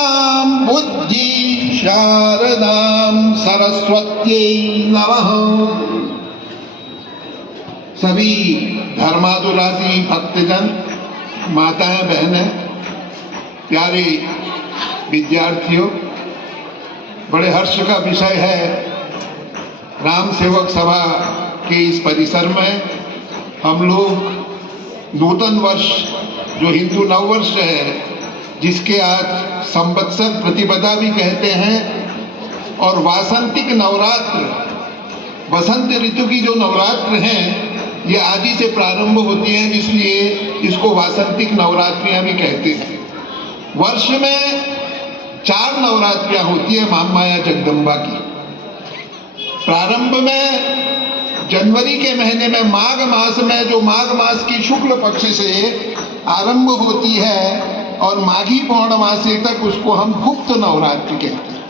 विद्यां बुद्धि शारदां सरस्वत्यै नमः। सभी धर्मादुरासी भक्तजन, माताएं, बहनें, प्यारे विद्यार्थियों, बड़े हर्ष का विषय है राम सेवक सभा के इस परिसर में हम लोग नूतन वर्ष जो हिंदू नववर्ष है, जिसके आज संवत्सर प्रतिपदा भी कहते हैं, और वासंतिक नवरात्र, वसंत ऋतु की जो नवरात्र हैं ये आज ही से प्रारंभ होती हैं, इसलिए इसको वासंतिक नवरात्रियां भी कहते हैं। वर्ष में 4 नवरात्रियां होती है महामाया जगदम्बा की। प्रारंभ में जनवरी के महीने में माघ मास में, जो माघ मास की शुक्ल पक्ष से आरंभ होती है और माघी पौर्णमासी तक, उसको हम गुप्त नवरात्रि कहते हैं।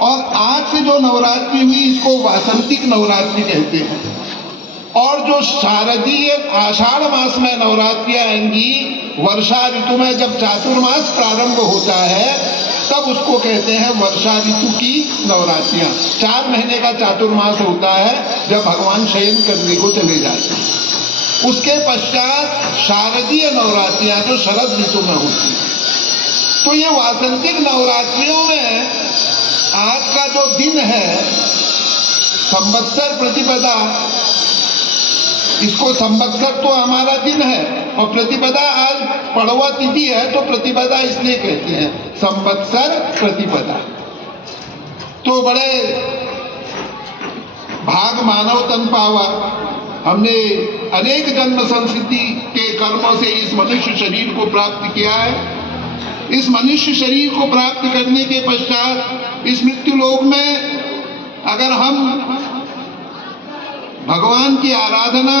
और आज से जो नवरात्रि हुई इसको वासंतिक नवरात्रि कहते हैं। और जो शारदीय आषाढ़ मास में नवरात्रियां आएंगी, वर्षा ऋतु में जब चातुर्मास प्रारंभ होता है तब उसको कहते हैं वर्षा ऋतु की नवरात्रियां। 4 महीने का चातुर्मास होता है जब भगवान शयन करने को चले जाते हैं। उसके पश्चात शारदीय नवरात्रियां जो शरद ऋतु में होती है। तो ये वासंतिक नवरात्रियों में आज का जो दिन है संवत्सर प्रतिपदा, इसको संवत्सर तो हमारा दिन है और प्रतिपदा आज पड़वा तिथि है, तो प्रतिपदा इसलिए कहते हैं संवत्सर प्रतिपदा। तो बड़े भाग मानव तन पावा, हमने अनेक जन्म संस्कृति के कर्मों से इस मनुष्य शरीर को प्राप्त किया है। इस मनुष्य शरीर को प्राप्त करने के पश्चात इस मृत्यु लोक में अगर हम भगवान की आराधना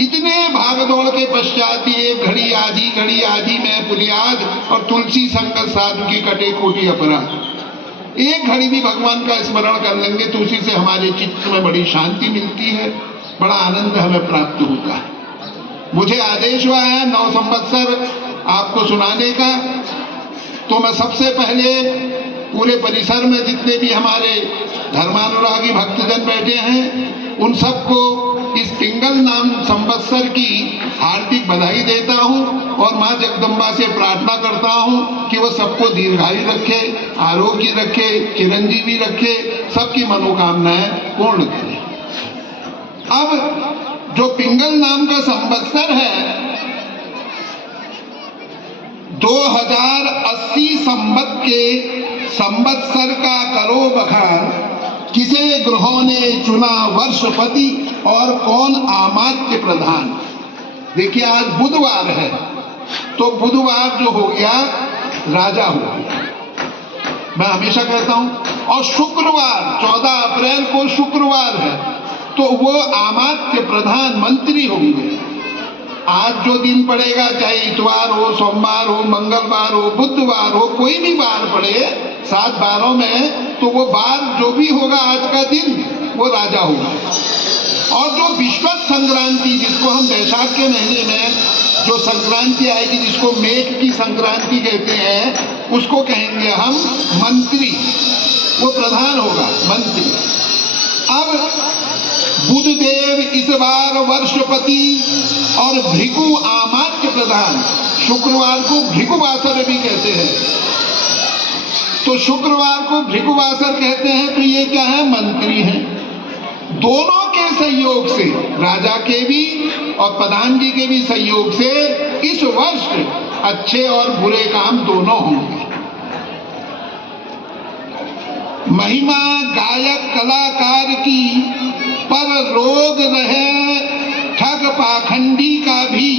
इतने भागदौड़ के पश्चात ही घड़ी आदि में पुलियाद और तुलसी संगत साधु की कटे कोटि अपराध, एक घड़ी भी भगवान का स्मरण कर लेंगे तो उसी से हमारे चित्त में बड़ी शांति मिलती है, बड़ा आनंद हमें प्राप्त होता है। मुझे आदेश हुआ है 9 संवत्सर आपको सुनाने का, तो मैं सबसे पहले पूरे परिसर में जितने भी हमारे धर्मानुरागी भक्तजन बैठे हैं उन सबको इस पिंगल नाम संवत्सर की हार्दिक बधाई देता हूं और मां जगदम्बा से प्रार्थना करता हूं कि वो सबको दीर्घायु रखे, आरोग्य रखे, चिरंजीवी रखे, सबकी मनोकामनाएं पूर्ण करे। अब जो पिंगल नाम का संवत्सर है, 2080 संवत के संवत्सर का करो बखान, किसे ग्रहों ने चुना वर्षपति और कौन आमात्य प्रधान। देखिए आज बुधवार है, तो बुधवार जो हो गया राजा हो गया, मैं हमेशा कहता हूं। और शुक्रवार 14 अप्रैल को शुक्रवार है, तो वो आमात्य प्रधान मंत्री होंगे। आज जो दिन पड़ेगा, चाहे इतवार हो, सोमवार हो, मंगलवार हो, बुधवार हो, कोई भी बार पड़े 7 बारों में, तो वो बार जो भी होगा आज का दिन वो राजा होगा। और जो विश्वत संक्रांति, जिसको हम बैसाख के महीने में जो संक्रांति आएगी, जिसको मेघ की संक्रांति कहते हैं, उसको कहेंगे हम मंत्री, वो प्रधान होगा मंत्री। अब बुधदेव इस बार वर्षपति और भृगु आमात्य प्रधान, शुक्रवार को भृगुवासर भी कहते हैं, तो शुक्रवार को भृगुवासर कहते हैं, तो ये क्या है, मंत्री हैं। दोनों के सहयोग से, राजा के भी और प्रधान जी के भी सहयोग से इस वर्ष अच्छे और बुरे काम दोनों होंगे। महिमा गायक कलाकार की, पर रोग रहे ठग पाखंडी का भी।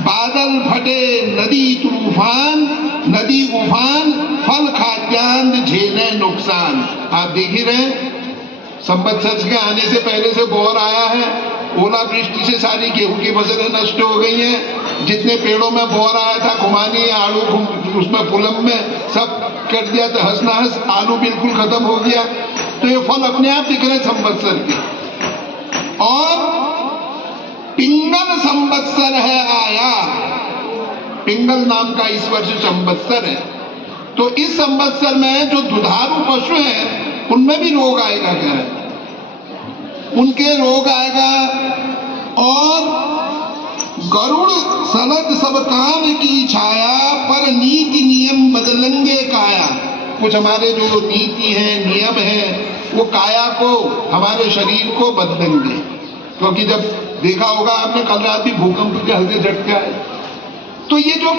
बादल फटे नदी तूफान, नदी उफान, फल खाद्यान्न झेले नुकसान। आप देख ही रहे, संवत्सर के आने से पहले से बौर आया है, ओलावृष्टि से सारी गेहूं की फसलें नष्ट हो गई हैं। जितने पेड़ों में बौर आया था, खुमानी आलू उसमें पुलम में सब कर दिया, तो हंस नहस आलू बिल्कुल खत्म हो गया। तो ये फल अपने आप दिख रहे संवत्सर के। और पिंगल संवत्सर है आया, पिंगल नाम का इस वर्ष संवत्सर है। तो इस संवत्सर में जो दुधारू पशु हैं उनमें भी रोग आएगा, कह रहे उनके रोग आएगा। और गरुड़ सलद सब काम की छाया, पर नीति नियम बदलेंगे काया। कुछ हमारे जो नीति है, नियम है, वो काया को, हमारे शरीर को बदलेंगे। क्योंकि जब देखा होगा आपने, कल रात भी भूकंप के हल्के झटके आए। तो ये जो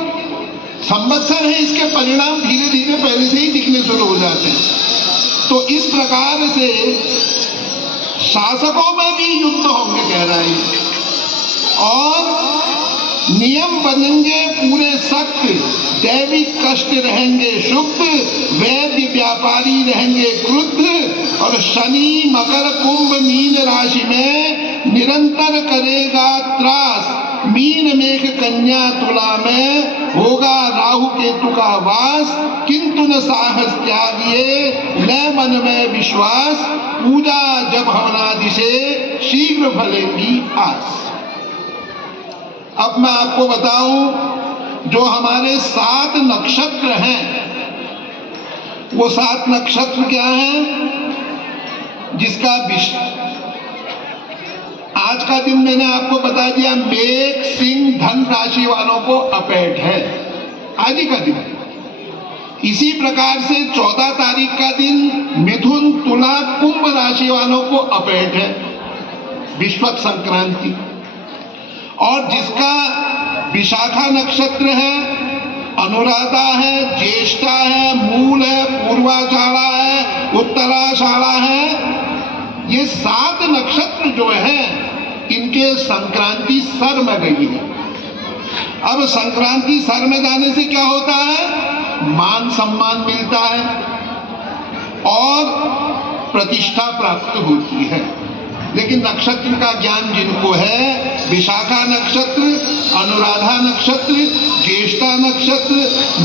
संवत्सर है, इसके परिणाम धीरे धीरे पहले से ही दिखने शुरू हो जाते हैं। तो इस प्रकार से शासकों में भी युद्ध होंगे, कह रहा है, और नियम बनेंगे पूरे सख्त, दैविक कष्ट रहेंगे शुद्ध, वैद्य व्यापारी रहेंगे क्रुद्ध, और शनि मकर कुंभ मीन राशि में निरंतर करेगा त्रास। मीन मेघ कन्या तुला में होगा राहु केतु का वास, किंतु न साहस त्यागिए न मन में विश्वास, पूजा जब हवनादि से शीघ्र फलेंगी आस। अब मैं आपको बताऊं, जो हमारे 7 नक्षत्र हैं, वो 7 नक्षत्र क्या हैं, जिसका आज का दिन मैंने आपको बता दिया, मेष सिंह धन राशि वालों को अपेट है, आज ही का दिन। इसी प्रकार से 14 तारीख का दिन मिथुन तुला कुंभ राशि वालों को अपेट है, विश्वक संक्रांति। और जिसका विशाखा नक्षत्र है, अनुराधा है, ज्येष्ठा है, मूल है, पूर्वाषाढ़ा है, उत्तराषाढ़ा है, ये 7 नक्षत्र जो है, इनके संक्रांति सर में गई है। अब संक्रांति सर में जाने से क्या होता है, मान सम्मान मिलता है और प्रतिष्ठा प्राप्त होती है। लेकिन नक्षत्र का ज्ञान जिनको है, विशाखा नक्षत्र, अनुराधा नक्षत्र, ज्येष्ठा नक्षत्र,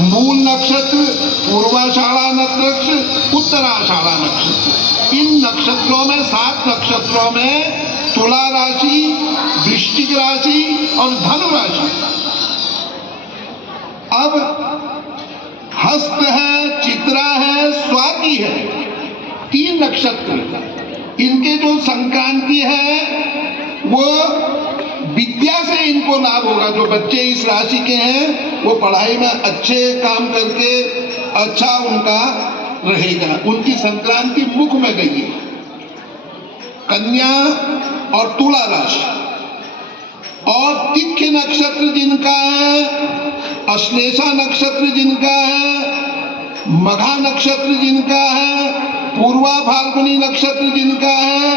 मूल नक्षत्र, पूर्वाषाढ़ा नक्षत्र, उत्तराषाढ़ा नक्षत्र, इन नक्षत्रों में 7 नक्षत्रों में तुला राशि, वृश्चिक राशि और धनु राशि। अब हस्त है, चित्रा है, स्वाति है, 3 नक्षत्र। इनके जो संक्रांति है वो विद्या से इनको लाभ होगा। जो बच्चे इस राशि के हैं वो पढ़ाई में अच्छे काम करके अच्छा उनका रहेगा। उनकी संक्रांति मुख में गई है। कन्या और तुला राशि और तिथ्य नक्षत्र जिनका है, अश्लेषा नक्षत्र जिनका है, मघा नक्षत्र जिनका है, पूर्वा फाल्गुनी नक्षत्र जिनका है,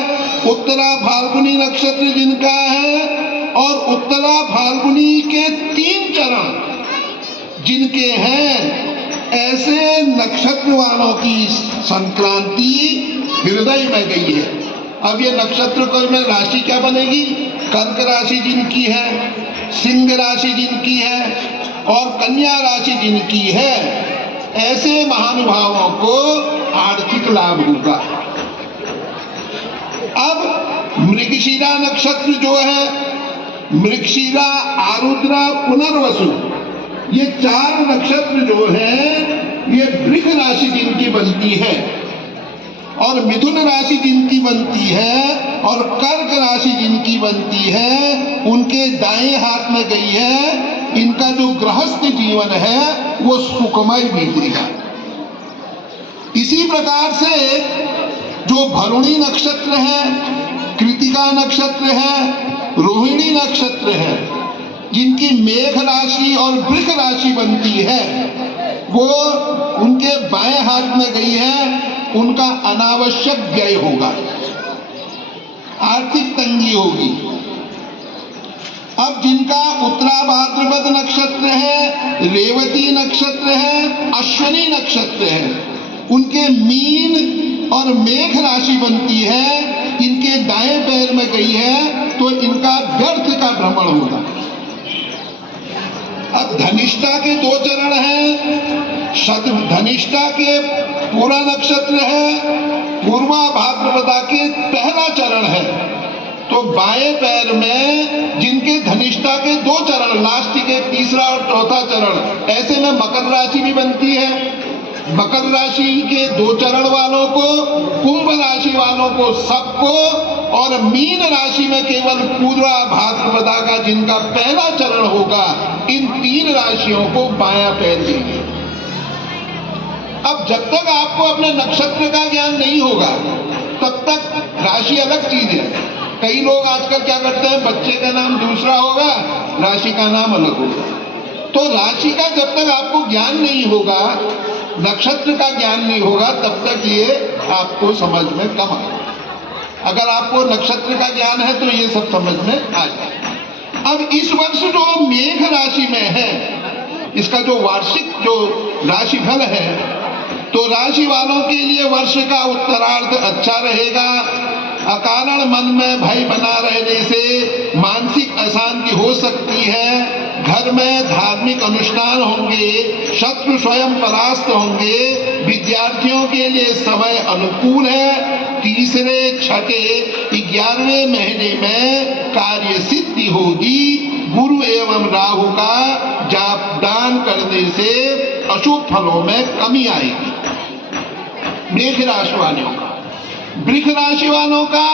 उत्तरा फाल्गुनी नक्षत्र जिनका है और उत्तरा फाल्गुनी के 3 चरण जिनके हैं, ऐसे नक्षत्र वालों की संक्रांति हृदय में गई है। अब ये नक्षत्र कर्म में राशि क्या बनेगी, कर्क राशि जिनकी है, सिंह राशि जिनकी है और कन्या राशि जिनकी है, ऐसे महानुभावों को आर्थिक लाभ होगा। अब मृगशिरा नक्षत्र जो है, मृगशिरा, आरुद्रा, पुनर्वसु, ये 4 नक्षत्र जो है, ये वृष राशि जिनकी बनती है और मिथुन राशि जिनकी बनती है और कर्क राशि जिनकी बनती है, उनके दाएं हाथ में गई है। इनका जो गृहस्थ जीवन है वो सुखमय बीतेगा। इसी प्रकार से जो भरुणी नक्षत्र है, कृतिका नक्षत्र है, रोहिणी नक्षत्र है, जिनकी मेघ राशि और वृष राशि बनती है, वो उनके बाएं हाथ में गई है। उनका अनावश्यक व्यय होगा, आर्थिक तंगी होगी। अब जिनका उत्तरा भाद्रपद नक्षत्र है, रेवती नक्षत्र है, अश्विनी नक्षत्र है, उनके मीन और मेघ राशि बनती है, इनके दाएं पैर में गई है, तो इनका व्यर्थ का भ्रमण होगा। अब धनिष्ठा के 2 चरण हैं, धनिष्ठा के पूरा नक्षत्र है, पूर्वा भाद्रपदा के पहला चरण है, तो तो बाएं पैर में जिनके धनिष्ठा के 2 चरण, लास्ट के तीसरा और चौथा चरण, ऐसे में मकर राशि भी बनती है। मकर राशि के 2 चरण वालों को, कुंभ राशि वालों को सबको, और मीन राशि में केवल पूर्वा भाद्रपदा का जिनका पहला चरण होगा, इन 3 राशियों को बायां पैर देंगे। अब जब तक आपको अपने नक्षत्र का ज्ञान नहीं होगा तब तक राशि अलग चीज है। कई लोग आजकल क्या करते हैं, बच्चे का नाम दूसरा होगा, राशि का नाम अलग होगा। तो राशि का जब तक आपको ज्ञान नहीं होगा, नक्षत्र का ज्ञान नहीं होगा, तब तक ये आपको समझ में कम आएगा। अगर आपको नक्षत्र का ज्ञान है तो ये सब समझ में आ जाए। अब इस वर्ष जो मेघ राशि में है, इसका जो वार्षिक जो राशिफल है, तो राशि वालों के लिए वर्ष का उत्तरार्ध अच्छा रहेगा। अकारण मन में भय बना रहने से मानसिक अशांति हो सकती है। घर में धार्मिक अनुष्ठान होंगे, शत्रु स्वयं परास्त होंगे। विद्यार्थियों के लिए समय अनुकूल है। तीसरे, छठे, 11वें महीने में कार्य सिद्धि होगी। गुरु एवं राहु का जाप दान करने से अशुभ फलों में कमी आएगी। मेष राशि वालों का, वृष राशि वालों का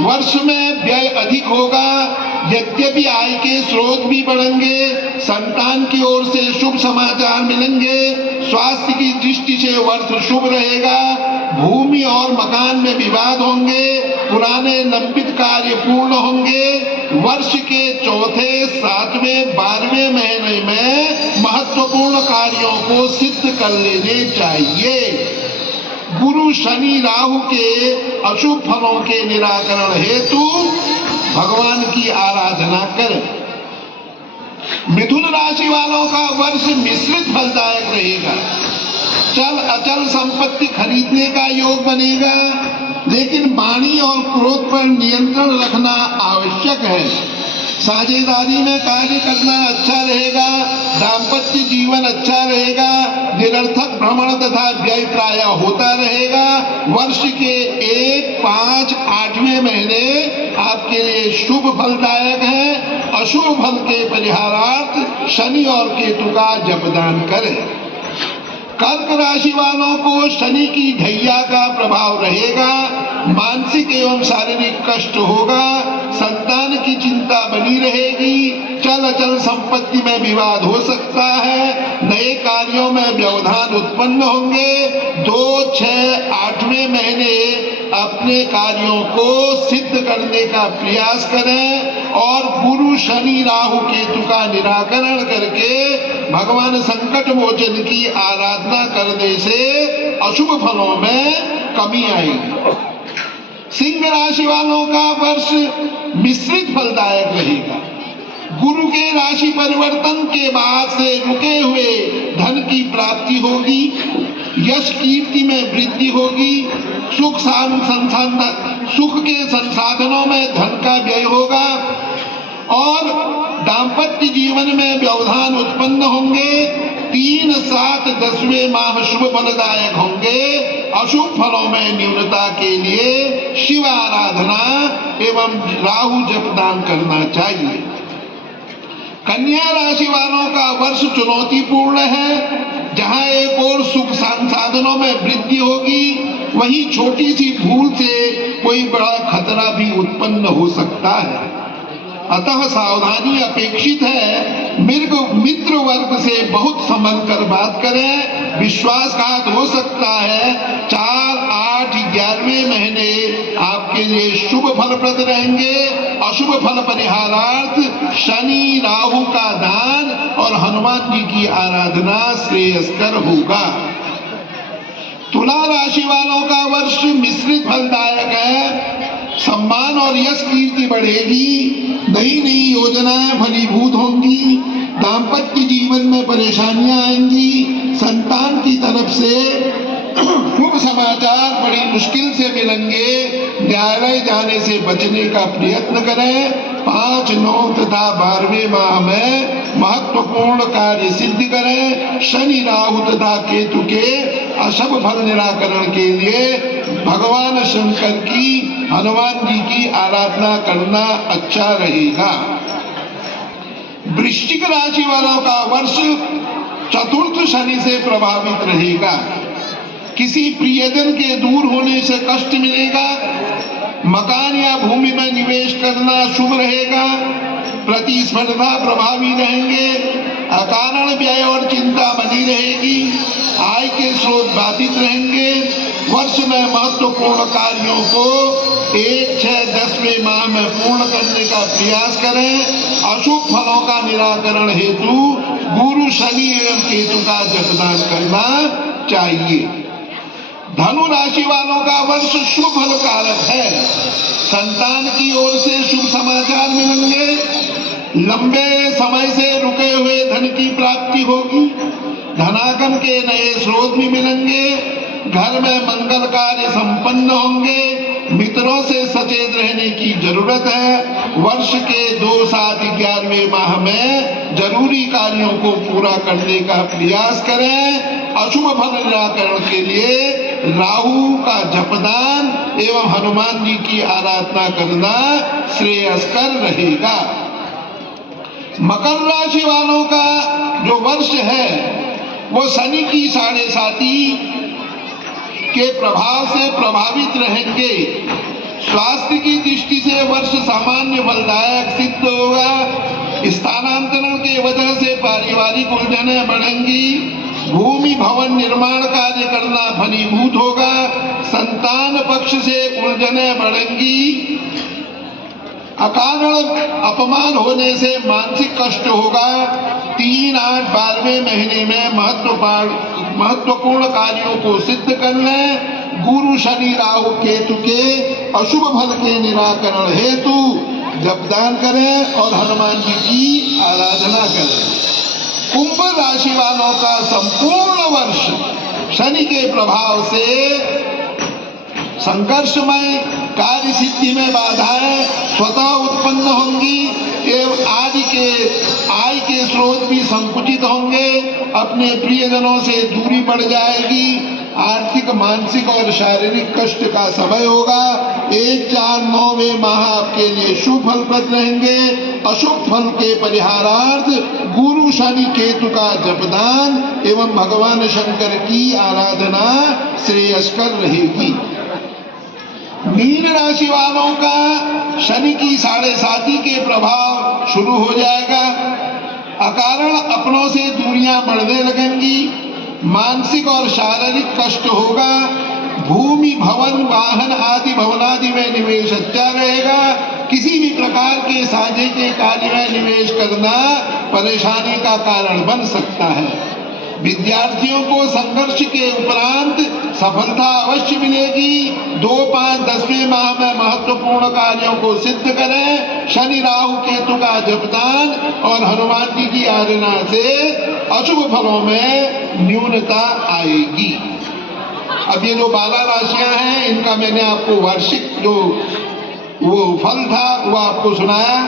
वर्ष में व्यय अधिक होगा। यद्यपि आय के स्रोत भी बढ़ेंगे, संतान की ओर से शुभ समाचार मिलेंगे। स्वास्थ्य की दृष्टि से वर्ष शुभ रहेगा। भूमि और मकान में विवाद होंगे। पुराने लंबित कार्य पूर्ण होंगे। वर्ष के चौथे, 7वें, 12वें महीने में महत्वपूर्ण कार्यों को सिद्ध कर लेने चाहिए। गुरु शनि राहु के अशुभ फलों के निराकरण हेतु भगवान की आराधना करें। मिथुन राशि वालों का वर्ष मिश्रित फलदायक रहेगा। चल अचल संपत्ति खरीदने का योग बनेगा, लेकिन वाणी और क्रोध पर नियंत्रण रखना आवश्यक है। साझेदारी में कार्य करना अच्छा रहेगा। दाम्पत्य जीवन अच्छा रहेगा। निरर्थक भ्रमण तथा व्यय प्राय होता रहेगा। वर्ष के 1, 5, 8वें महीने आपके लिए शुभ फलदायक है। अशुभ फल के परिहारार्थ शनि और केतु का जपदान करें। कर्क राशि वालों को शनि की ढैया का प्रभाव रहेगा। मानसिक एवं शारीरिक कष्ट होगा। संतान की चिंता बनी रहेगी। चल अचल संपत्ति में विवाद हो सकता है। नए कार्यों में व्यवधान उत्पन्न होंगे। 2, 6, 8वें महीने अपने कार्यों को सिद्ध करने का प्रयास करें और गुरु शनि राहु केतु का निराकरण करके भगवान संकट मोचन की आराधना करने से अशुभ फलों में कमी आएगी। सिंह राशि वालों का वर्ष मिश्रित फलदायक रहेगा। गुरु के राशि परिवर्तन के बाद से रुके हुए धन की प्राप्ति होगी। यश कीर्ति में वृद्धि होगी। सुख के संसाधनों में धन का व्यय होगा और दाम्पत्य जीवन में व्यवधान उत्पन्न होंगे। 3, 7, 10वें माह शुभ फलदायक होंगे। अशुभ फलों में न्यूनता के लिए शिव आराधना एवं राहु जपदान करना चाहिए। कन्या राशि वालों का वर्ष चुनौतीपूर्ण है। जहां एक और सुख संसाधनों में वृद्धि होगी, वहीं छोटी सी भूल से कोई बड़ा खतरा भी उत्पन्न हो सकता है। अतः सावधानी अपेक्षित है। मित्र वर्ग से बहुत संभल कर बात करें। विश्वासघात हो सकता है। 4, 8, 11वें महीने आपके लिए शुभ फलप्रद रहेंगे। अशुभ फल परिहारार्थ शनि राहु का दान और हनुमान जी की आराधना श्रेयस्कर होगा। तुला राशि वालों का वर्ष मिश्रित फलदायक है। सम्मान और यश कीर्ति बढ़ेगी। नई योजनाएं फलीभूत होंगी। दाम्पत्य जीवन में परेशानियां आएंगी। संतान की तरफ से शुभ समाचार बड़ी मुश्किल से मिलेंगे। न्यायालय जाने से बचने का प्रयत्न करें। 5, 9 तथा 12वें माह में महत्वपूर्ण कार्य सिद्ध करें। शनि राहु तथा केतु के अशुभ फल निराकरण के लिए भगवान शंकर की, हनुमान जी की आराधना करना अच्छा रहेगा। वृश्चिक राशि वालों का वर्ष चतुर्थ शनि से प्रभावित रहेगा। किसी प्रियजन के दूर होने से कष्ट मिलेगा। मकान या भूमि में निवेश करना शुभ रहेगा। प्रतिस्पर्धा प्रभावी रहेंगे। अकारण व्यय और चिंता बनी रहेगी। आय के स्रोत बाधित रहेंगे। वर्ष में महत्वपूर्ण कार्यों को 1, 6, 10वें माह में पूर्ण करने का प्रयास करें। अशुभ फलों का निराकरण हेतु गुरु, शनि एवं केतु का जपदान करना चाहिए। धनु राशि वालों का वर्ष शुभ फल कारक है। संतान की ओर से शुभ समाचार मिलेंगे। लंबे समय से रुके हुए धन की प्राप्ति होगी। धनागम के नए स्रोत भी मिलेंगे। घर में मंगल कार्य संपन्न होंगे। मित्रों से सचेत रहने की जरूरत है। वर्ष के 2, 7, 11वें माह में जरूरी कार्यों को पूरा करने का प्रयास करें। अशुभ फल निराकरण के लिए राहु का जपदान एवं हनुमान जी की आराधना करना श्रेयस्कर रहेगा। मकर राशि वालों का जो वर्ष है वो शनि की 7.5 के प्रभाव से प्रभावित रहेंगे। स्वास्थ्य की दृष्टि से वर्ष सामान्य फलदायक सिद्ध होगा। स्थानांतरण की वजह से पारिवारिक उलझनें बढ़ेंगी। भूमि भवन निर्माण कार्य करना फलीभूत होगा। संतान पक्ष से उलझनें बढ़ेंगी। अकारण अपमान होने से मानसिक कष्ट होगा। 3, 8, 12वें महीने में महत्वपूर्ण कार्यों को सिद्ध कर लें। गुरु, शनि, राहु, केतु के अशुभ फल के निराकरण हेतु जपदान करें और हनुमान जी की आराधना करें। कुंभ राशि वालों का संपूर्ण वर्ष शनि के प्रभाव से संघर्षमय, कार्य सिद्धि में बाधाएं स्वतः उत्पन्न होंगी एवं आय के स्रोत भी संकुचित होंगे। अपने प्रियजनों से दूरी बढ़ जाएगी। आर्थिक, मानसिक और शारीरिक कष्ट का समय होगा। 1, 4, 9वें माह आपके लिए शुभ फलप्रद रहेंगे। अशुभ फल के परिहारार्थ गुरु, शनि, केतु का जपदान एवं भगवान शंकर की आराधना श्रेयस्कर रहेगी। मीन राशि वालों का शनि की 7.5 के प्रभाव शुरू हो जाएगा। अकारण अपनों से दूरियां बढ़ने लगेंगी। मानसिक और शारीरिक कष्ट होगा। भूमि, भवन, वाहन आदि भवनादि में निवेश अच्छा रहेगा। किसी भी प्रकार के साझे के कार्य में निवेश करना परेशानी का कारण बन सकता है। विद्यार्थियों को संघर्ष के उपरांत सफलता अवश्य मिलेगी। 2, 5, 10वें माह में महत्वपूर्ण कार्यों को सिद्ध करें। शनि, राहु, केतु का जपदान और हनुमान जी की आराधना से अशुभ फलों में न्यूनता आएगी। अब ये जो 12 राशियां हैं इनका मैंने आपको वार्षिक जो वो फल था वो आपको सुनाया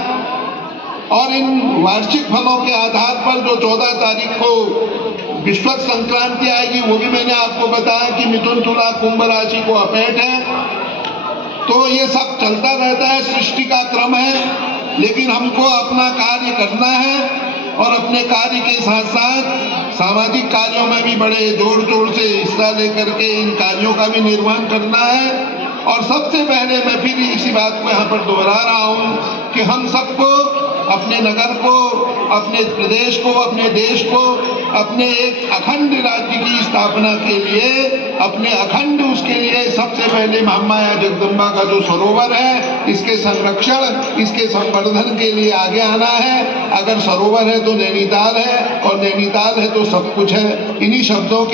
और इन वार्षिक फलों के आधार पर जो 14 तारीख को विश्वक संक्रांति आएगी वो भी मैंने आपको बताया कि मिथुन, तुला, कुंभ राशि को अपेट है। तो ये सब चलता रहता है, सृष्टि का क्रम है। लेकिन हमको अपना कार्य करना है और अपने कार्य के साथ साथ सामाजिक कार्यों में भी बड़े जोर शोर से हिस्सा लेकर के इन कार्यों का भी निर्वहन करना है। और सबसे पहले मैं फिर इसी बात को यहाँ पर दोहरा रहा हूँ कि हम सबको, अपने नगर को, अपने प्रदेश को, अपने देश को, अपने एक अखंड राज्य की स्थापना के लिए, अपने अखंड उसके लिए सबसे पहले महामाया जगदम्बा का जो सरोवर है इसके संरक्षण, इसके संवर्धन के लिए आगे आना है। अगर सरोवर है तो नैनीताल है और नैनीताल है तो सब कुछ है। इन्हीं शब्दों के